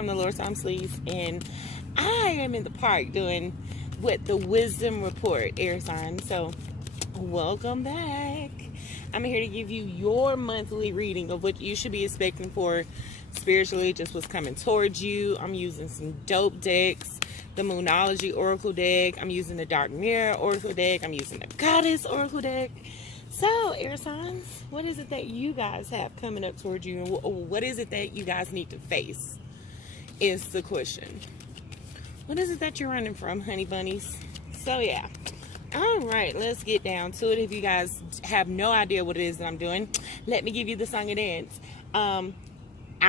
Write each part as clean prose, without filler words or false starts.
from the Lord's Arm Sleeves, and I am in the park doing what the Wisdom Report air sign. So welcome back. I'm here to give you your monthly reading of what you should be expecting for spiritually, just what's coming towards you. I'm using some dope decks. The Moonology Oracle deck. I'm using the Dark Mirror Oracle deck. I'm using the Goddess Oracle deck. So, air signs, what is it that you guys have coming up towards you? And what is it that you guys need to face is the question. What is it that you're running from, honey bunnies? So, yeah. All right, let's get down to it. If you guys have no idea what it is that I'm doing, let me give you the song and dance. I'm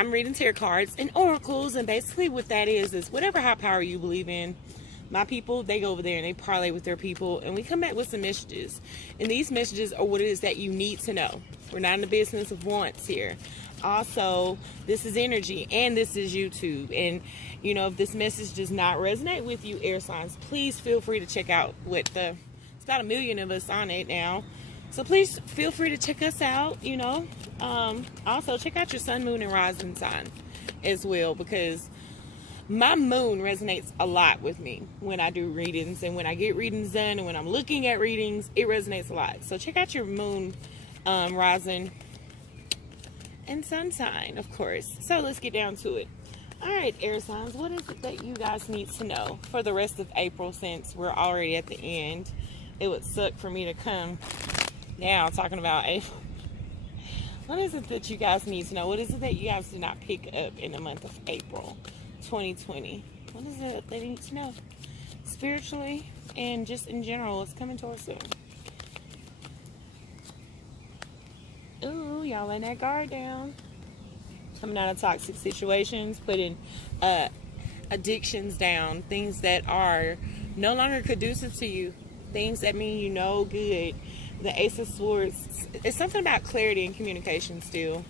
reading tarot cards and oracles, and basically what that is whatever high power you believe in. My people, they go over there and they parlay with their people, and we come back with some messages. And these messages are what it is that you need to know. We're not in the business of wants here. Also, this is energy, and this is YouTube. And, you know, if this message does not resonate with you, air signs, please feel free to check out it's about 1 million of us on it now. So please feel free to check us out, you know. Also, check out your sun, moon, and rising sign as well, because my moon resonates a lot with me when I do readings, and when I get readings done, and when I'm looking at readings, it resonates a lot. So check out your moon, rising, and sun sign, of course. So let's get down to it. All right, air signs, what is it that you guys need to know for the rest of April, since we're already at the end? It would suck for me to come now talking about April. What is it that you guys need to know? What is it that you guys did not pick up in the month of April 2020? What is it that they need to know spiritually and just in general? What's coming towards them? Ooh, y'all letting that guard down. Coming out of toxic situations, putting addictions down, things that are no longer conducive to you, things that mean you no good. The Ace of Swords, it's something about clarity and communication still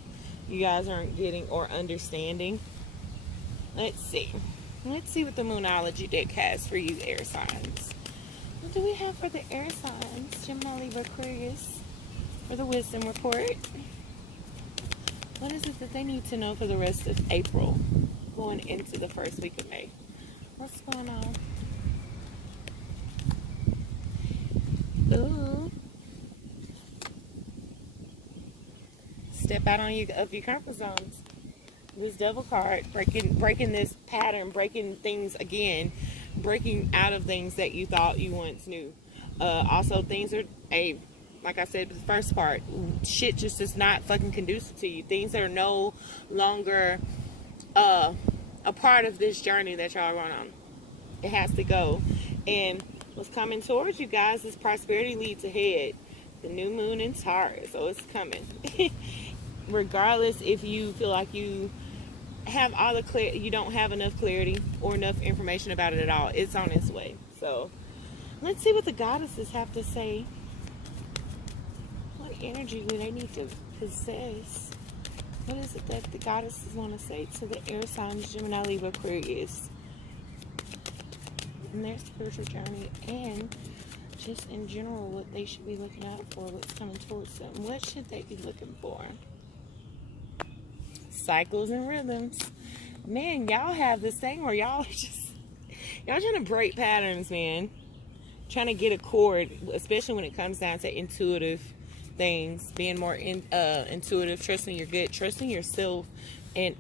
you guys aren't getting or understanding. Let's see what the Moonology deck has for you, air signs. What do we have for the air signs? Gemini, Libra, Aquarius, for the Wisdom Report. What is it that they need to know for the rest of April, going into the first week of May? What's going on? Ooh. Step out of your comfort zones. This Devil card, breaking this pattern, breaking things again, breaking out of things that you thought you once knew. Also, things are like I said, the first part, shit just is not fucking conducive to you. Things that are no longer a part of this journey that y'all run on. It has to go. And what's coming towards you guys is prosperity leads ahead. The new moon in Taurus, so it's coming. Regardless if you feel like you have all the you don't have enough clarity or enough information about it at all, it's on its way. So let's see what the goddesses have to say. What energy do they need to possess? What is it that the goddesses want to say to the air signs, Gemini, Libra, Aquarius, in their spiritual journey, and just in general what they should be looking out for, what's coming towards them? What should they be looking for? Cycles and rhythms. Man, y'all have this thing where y'all trying to break patterns, man. Trying to get a chord, especially when it comes down to intuitive things, being more intuitive, trusting your gut, trusting yourself, and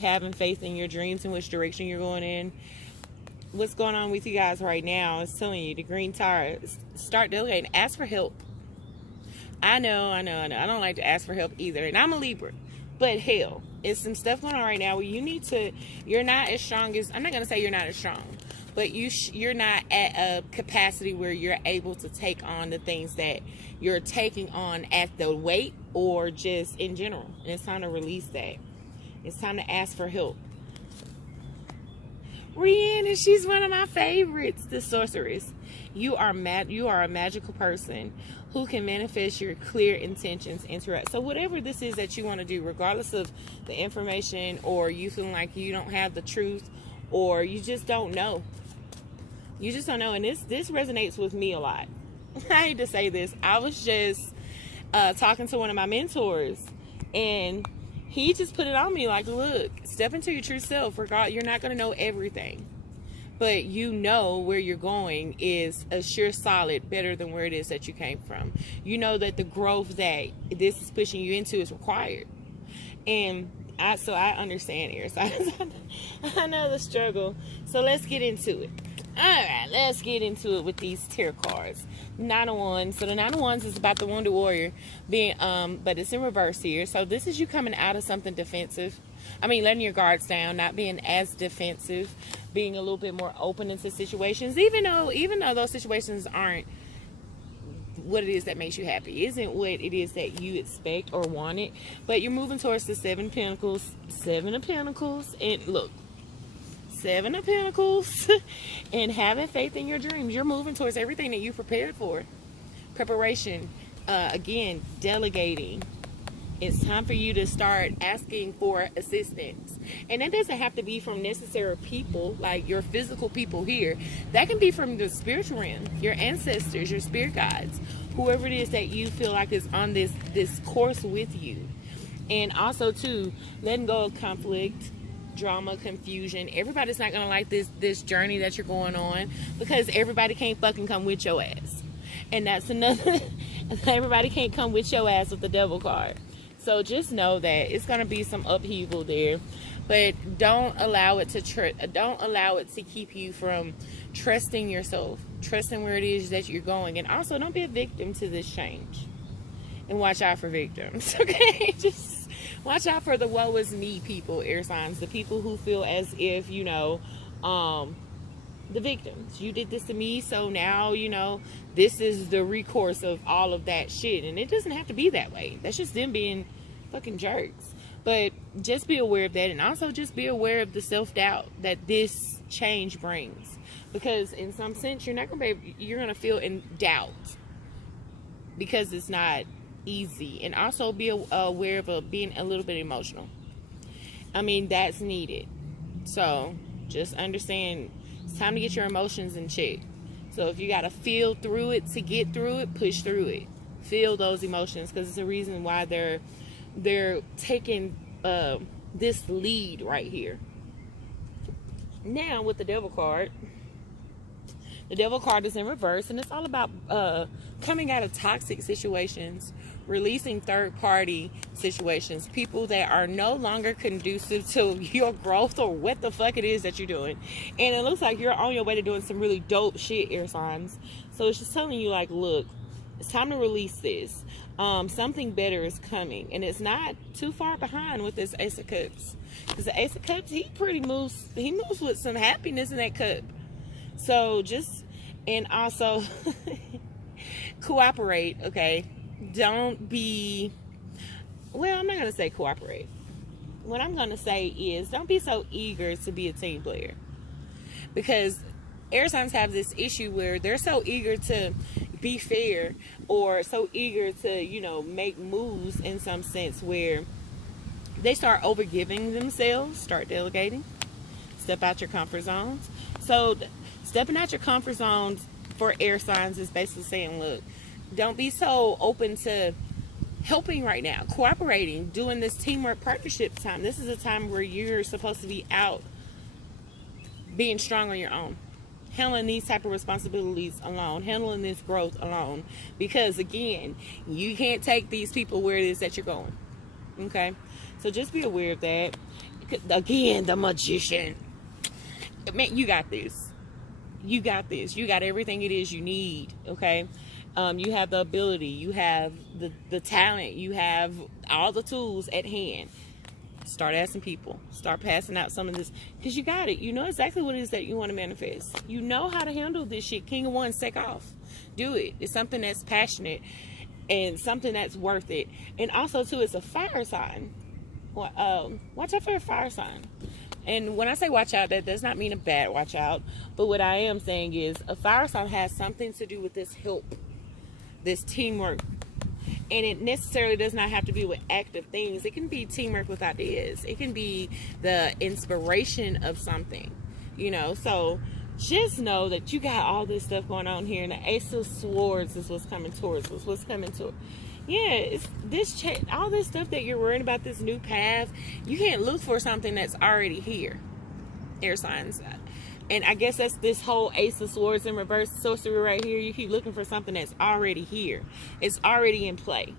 having faith in your dreams and which direction you're going in. What's going on with you guys right now is telling you, the Green Tower, start delegating, ask for help. I know. I don't like to ask for help either, and I'm a Libra, but hell, it's some stuff going on right now where you're not as strong as, I'm not going to say you're not as strong, but you're not at a capacity where you're able to take on the things that you're taking on at the weight or just in general. And it's time to release that. It's time to ask for help. Rihanna, she's one of my favorites, the Sorceress. You are a magical person who can manifest your clear intentions into it. So whatever this is that you want to do, regardless of the information, or you feeling like you don't have the truth, or you just don't know. You just don't know. And this resonates with me a lot. I hate to say this. I was just talking to one of my mentors, and he just put it on me like, look, step into your true self. You're not going to know everything, but you know where you're going is a sure solid better than where it is that you came from. You know that the growth that this is pushing you into is required. And so I understand, air signs. I know the struggle. So let's get into it. All right, let's get into it with these tarot cards. Nine of Wands. So the Nine of Wands is about the Wounded Warrior being, but it's in reverse here. So this is you coming out of something defensive. I mean, letting your guards down, not being as defensive, being a little bit more open into situations, even though those situations aren't what it is that makes you happy, isn't what it is that you expect or wanted. But you're moving towards the Seven of Pentacles, and look. Seven of Pentacles and having faith in your dreams. You're moving towards everything that you prepared for. Preparation, again, delegating. It's time for you to start asking for assistance. And that doesn't have to be from necessary people, like your physical people here. That can be from the spiritual realm, your ancestors, your spirit guides, whoever it is that you feel like is on this course with you. And also, too, letting go of conflict, drama, confusion. Everybody's not gonna like this journey that you're going on, because everybody can't fucking come with your ass. And that's another everybody can't come with your ass with the Devil card. So just know that it's gonna be some upheaval there, but don't allow it to keep you from trusting yourself, trusting where it is that you're going. And also, don't be a victim to this change, and watch out for victims. Okay, just watch out for the woe is me people, air signs, the people who feel as if, you know, the victims. You did this to me, so now, you know, this is the recourse of all of that shit. And it doesn't have to be that way. That's just them being fucking jerks. But just be aware of that, and also just be aware of the self-doubt that this change brings. Because in some sense, you're gonna feel in doubt because it's not easy. And also be aware of being a little bit emotional. I mean, that's needed. So just understand it's time to get your emotions in check. So if you got to feel through it to get through it, push through it. Feel those emotions, because it's a reason why they're taking this lead right here. Now with the Devil card, the Devil card is in reverse, and it's all about coming out of toxic situations, releasing third-party situations, people that are no longer conducive to your growth or what the fuck it is that you're doing. And it looks like you're on your way to doing some really dope shit, air signs. So it's just telling you, like, look, it's time to release this. Something better is coming, and it's not too far behind with this Ace of Cups. Because the Ace of Cups, he moves with some happiness in that cup. So just, and also cooperate, okay? Don't be, well, I'm not going to say cooperate. What I'm going to say is don't be so eager to be a team player. Because air signs have this issue where they're so eager to be fair, or so eager to, you know, make moves in some sense, where they start overgiving themselves, start delegating, step out your comfort zones. So stepping out your comfort zones for air signs is basically saying, look, don't be so open to helping right now, cooperating, doing this teamwork partnership time. This is a time where you're supposed to be out being strong on your own, handling these type of responsibilities alone, handling this growth alone. Because again, you can't take these people where it is that you're going. Okay, so just be aware of that. Again, the Magician. Man, you got this. You got this. You got everything it is you need. Okay. You have the ability, you have the talent, you have all the tools at hand. Start asking people, start passing out some of this, because you got it. You know exactly what it is that you want to manifest. You know how to handle this shit. King of Wands, take off. Do it. It's something that's passionate and something that's worth it. And also, too, it's a fire sign. Watch out for a fire sign. And when I say watch out, that does not mean a bad watch out. But what I am saying is a fire sign has something to do with this help, this teamwork. And it necessarily does not have to be with active things. It can be teamwork with ideas. It can be the inspiration of something, you know. So just know that you got all this stuff going on here, and the Ace of Swords is what's coming towards us. What's coming to, yeah, it's this all this stuff that you're worrying about, this new path. You can't look for something that's already here, air signs. And I guess that's this whole Ace of Swords in reverse sorcery right here. You keep looking for something that's already here. It's already in play.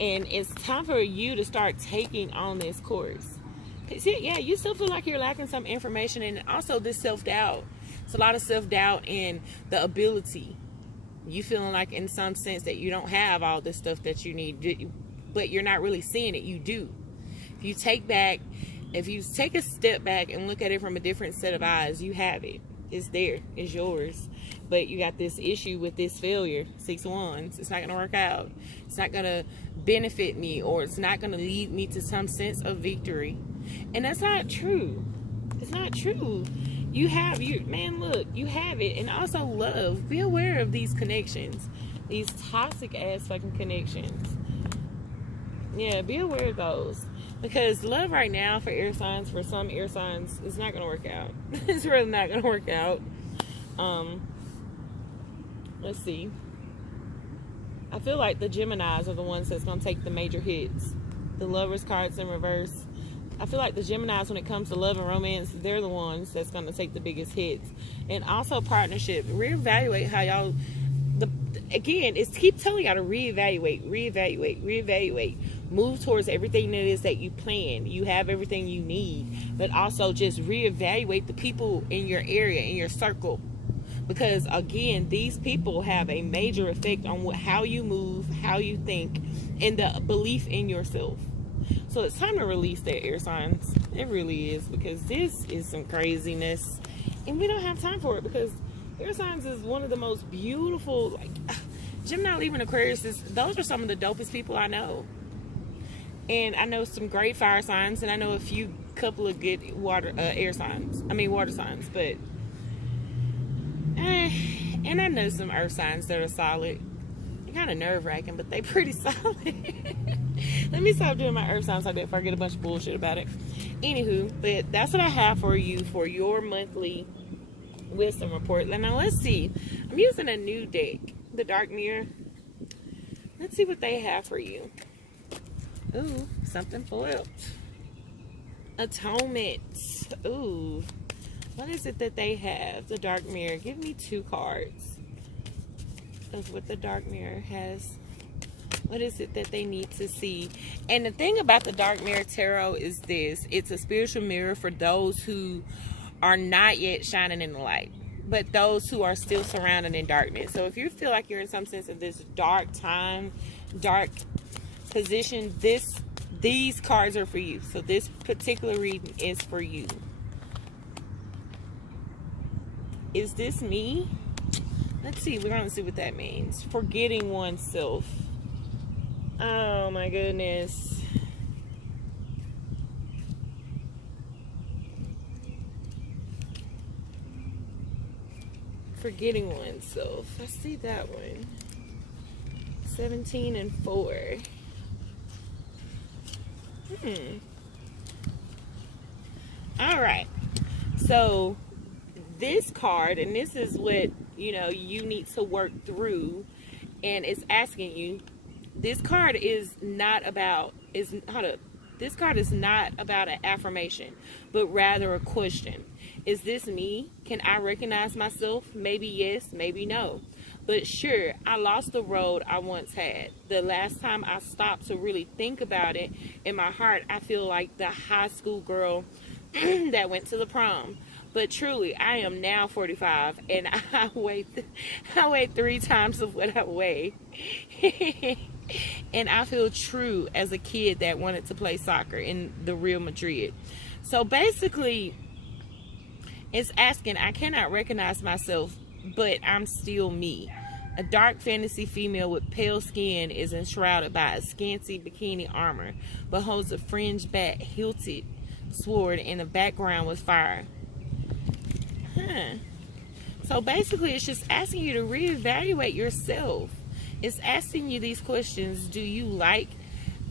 And it's time for you to start taking on this course. Yeah, you still feel like you're lacking some information, and also this self-doubt. It's a lot of self-doubt in the ability. You feeling like in some sense that you don't have all the stuff that you need, but you're not really seeing it. You do. If you take a step back and look at it from a different set of eyes, you have it. It's there. It's yours. But you got this issue with this failure. 6 Wands. It's not going to work out. It's not going to benefit me, or it's not going to lead me to some sense of victory. And that's not true. It's not true. You have look, you have it. And also love. Be aware of these connections. These toxic ass fucking connections. Yeah, be aware of those. Because love right now for air signs, for some air signs, is not going to work out. It's really not going to work out. Let's see. I feel like the Geminis are the ones that's going to take the major hits. The Lovers cards in reverse. I feel like the Geminis, when it comes to love and romance, they're the ones that's going to take the biggest hits. And also partnership. Reevaluate how y'all... Again, it's keep telling y'all to reevaluate. Move towards everything that is that you plan. You have everything you need. But also just reevaluate the people in your area, in your circle. Because, again, these people have a major effect on how you move, how you think, and the belief in yourself. So it's time to release that, air signs. It really is, because this is some craziness. And we don't have time for it, because air signs is one of the most beautiful, like, Gemini, Libra, and Aquarius, those are some of the dopest people I know. And I know some great fire signs, and I know a couple of good water signs, but and I know some earth signs that are solid. They're kind of nerve-wracking, but they pretty solid. Let me stop doing my earth signs like that before I get a bunch of bullshit about it. Anywho, but that's what I have for you for your monthly wisdom report. Now let's see. I'm using a new deck, the Dark Mirror. Let's see what they have for you. Ooh, something foiled. Atonement. Ooh. What is it that they have? The Dark Mirror. Give me 2 cards of what the Dark Mirror has. What is it that they need to see? And the thing about the Dark Mirror Tarot is this. It's a spiritual mirror for those who are not yet shining in the light, but those who are still surrounded in darkness. So if you feel like you're in some sense of this dark time, dark position, these cards are for you. So this particular reading is for you. Is this me? Let's see. We're going to see what that means. Forgetting oneself. Oh my goodness. Forgetting oneself. I see that one. 17 and 4. All right. So this card, and this is what you need to work through, and it's asking you. This card is not about this card is not about an affirmation, but rather a question. Is this me? Can I recognize myself? Maybe yes, maybe no. But sure, I lost the road I once had. The last time I stopped to really think about it, in my heart, I feel like the high school girl that went to the prom. But truly, I am now 45, and I weigh 3 times of what I weigh. And I feel true as a kid that wanted to play soccer in the Real Madrid. So basically, it's asking, I cannot recognize myself, but I'm still me. A dark fantasy female with pale skin is enshrouded by a scanty bikini armor, but holds a fringed bat hilted sword in the background with fire. So basically, it's just asking you to reevaluate yourself. It's asking you these questions. Do you like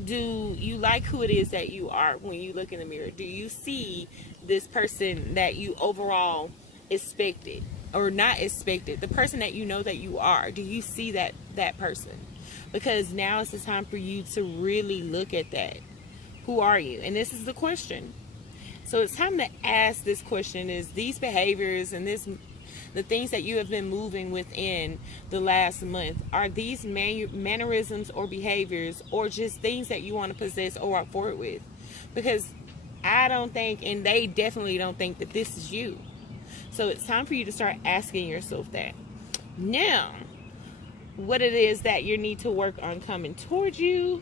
who it is that you are when you look in the mirror? Do you see this person that you overall expected or not expected, the person that you know that you are, do you see that person? Because now is the time for you to really look at that. Who are you? And this is the question. So it's time to ask this question: is these behaviors and the things that you have been moving within the last month, are these mannerisms or behaviors, or just things that you want to possess or walk forward with? Because I don't think, and they definitely don't think, that this is you. So it's time for you to start asking yourself that. Now, what it is that you need to work on coming towards you.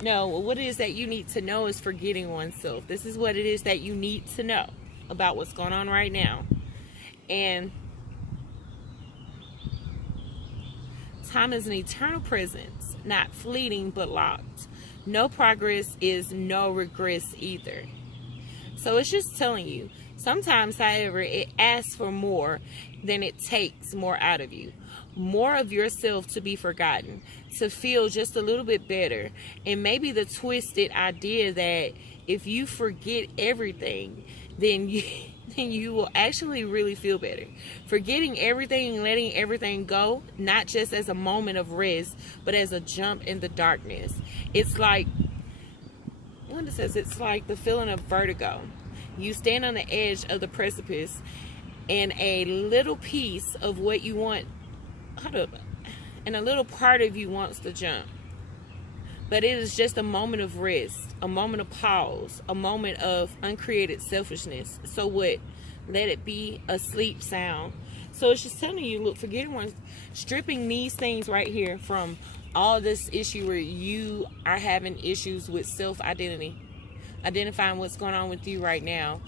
No, what it is that you need to know is forgetting oneself. This is what it is that you need to know about what's going on right now. And time is an eternal presence, not fleeting but locked. No progress is no regress either. So it's just telling you, sometimes, however, it asks for more than it takes more out of you. More of yourself to be forgotten, to feel just a little bit better. And maybe the twisted idea that if you forget everything, then you will actually really feel better. Forgetting everything and letting everything go, not just as a moment of rest, but as a jump in the darkness. It's like, what it says, it's like the feeling of vertigo. You stand on the edge of the precipice, and a little piece of what you want, and a little part of you wants to jump. But it is just a moment of rest, a moment of pause, a moment of uncreated selfishness. So what? Let it be a sleep sound. So it's just telling you, look, forgetting one, stripping these things right here from all this issue where you are having issues with self-identity, identifying what's going on with you right now.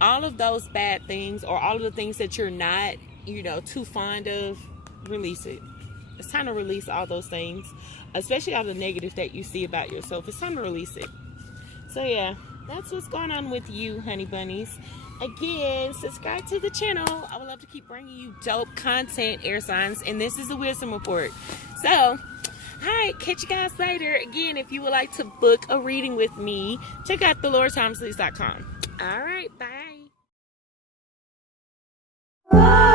All of those bad things, or all of the things that you're not, too fond of, release it. It's time to release all those things, especially all the negative that you see about yourself. It's time to release it. So yeah, that's what's going on with you, honey bunnies. Again, subscribe to the channel. I would love to keep bringing you dope content, air signs. And this is the Wisdom Report. So, all right, catch you guys later. Again, if you would like to book a reading with me, check out thelordthomaslees.com. All right, bye.